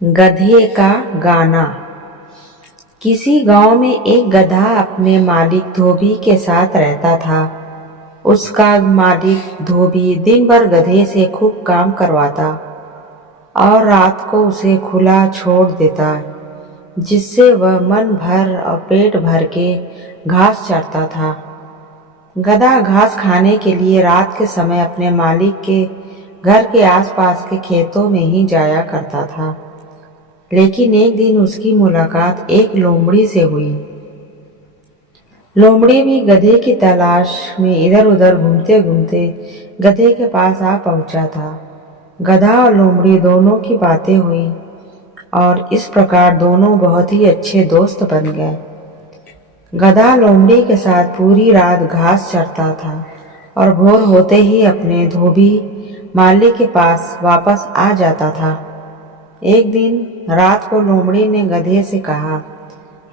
गधे का गाना। किसी गांव में एक गधा अपने मालिक धोबी के साथ रहता था। उसका मालिक धोबी दिन भर गधे से खूब काम करवाता और रात को उसे खुला छोड़ देता, जिससे वह मन भर और पेट भर के घास चरता था। गधा घास खाने के लिए रात के समय अपने मालिक के घर के आसपास के खेतों में ही जाया करता था। लेकिन एक दिन उसकी मुलाकात एक लोमड़ी से हुई। लोमड़ी भी गधे की तलाश में इधर उधर घूमते घूमते गधे के पास आ पहुंचा था। गधा और लोमड़ी दोनों की बातें हुई और इस प्रकार दोनों बहुत ही अच्छे दोस्त बन गए। गधा लोमड़ी के साथ पूरी रात घास चरता था और भोर होते ही अपने धोबी मालिक के पास वापस आ जाता था। एक दिन रात को लोमड़ी ने गधे से कहा,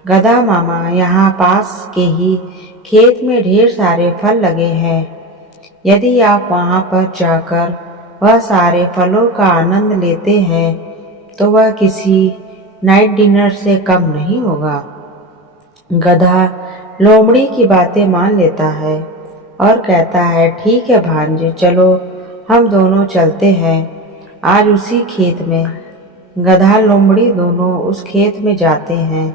गधा मामा, यहाँ पास के ही खेत में ढेर सारे फल लगे हैं। यदि आप वहाँ पर जाकर वह सारे फलों का आनंद लेते हैं तो वह किसी नाइट डिनर से कम नहीं होगा। गधा लोमड़ी की बातें मान लेता है और कहता है, ठीक है भांजे, चलो हम दोनों चलते हैं आज उसी खेत में। गधा लोमड़ी दोनों उस खेत में जाते हैं।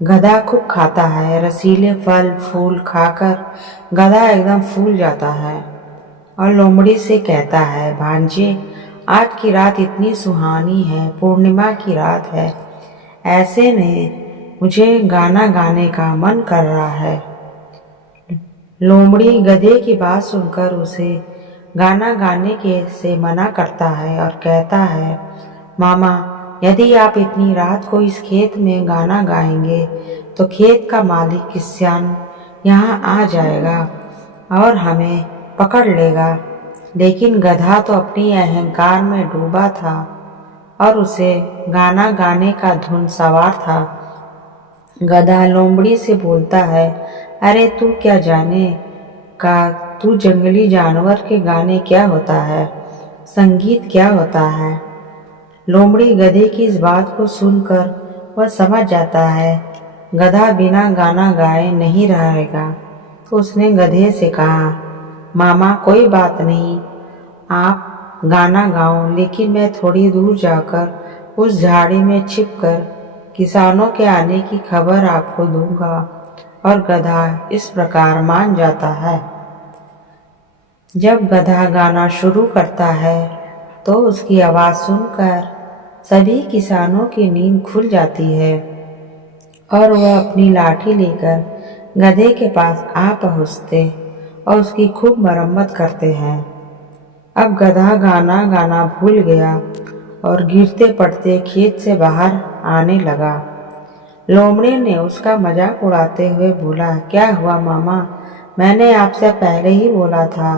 गधा खूब खाता है। रसीले फल फूल खाकर गधा एकदम फूल जाता है और लोमड़ी से कहता है, भांजे, आज की रात इतनी सुहानी है, पूर्णिमा की रात है। ऐसे में मुझे गाना गाने का मन कर रहा है। लोमड़ी गधे की बात सुनकर उसे गाना गाने के से मना करता है और कहता है, मामा, यदि आप इतनी रात को इस खेत में गाना गाएंगे तो खेत का मालिक किसान यहाँ आ जाएगा और हमें पकड़ लेगा। लेकिन गधा तो अपनी अहंकार में डूबा था और उसे गाना गाने का धुन सवार था। गधा लोमड़ी से बोलता है, अरे तू क्या जाने का, तू जंगली जानवर के गाने क्या होता है, संगीत क्या होता है। लोमड़ी गधे की इस बात को सुनकर वह समझ जाता है गधा बिना गाना गाए नहीं रहेगा। तो उसने गधे से कहा, मामा, कोई बात नहीं, आप गाना गाओ, लेकिन मैं थोड़ी दूर जाकर उस झाड़ी में छिपकर किसानों के आने की खबर आपको दूंगा। और गधा इस प्रकार मान जाता है। जब गधा गाना शुरू करता है तो उसकी आवाज़ सुनकर सभी किसानों की नींद खुल जाती है और वह अपनी लाठी लेकर गधे के पास आ पहुँचते और उसकी खूब मरम्मत करते हैं। अब गधा गाना गाना भूल गया और गिरते पड़ते खेत से बाहर आने लगा। लोमड़ी ने उसका मजाक उड़ाते हुए बोला, क्या हुआ मामा, मैंने आपसे पहले ही बोला था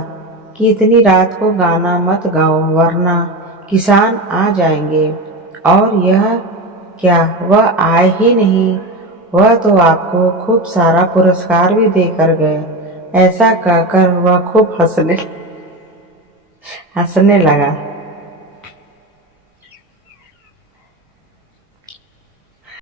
कि इतनी रात को गाना मत गाओ वरना किसान आ जाएंगे। और यह क्या, वह आए ही नहीं, वह तो आपको खूब सारा पुरस्कार भी देकर गए। ऐसा कहकर वह खूब हंसने लगा।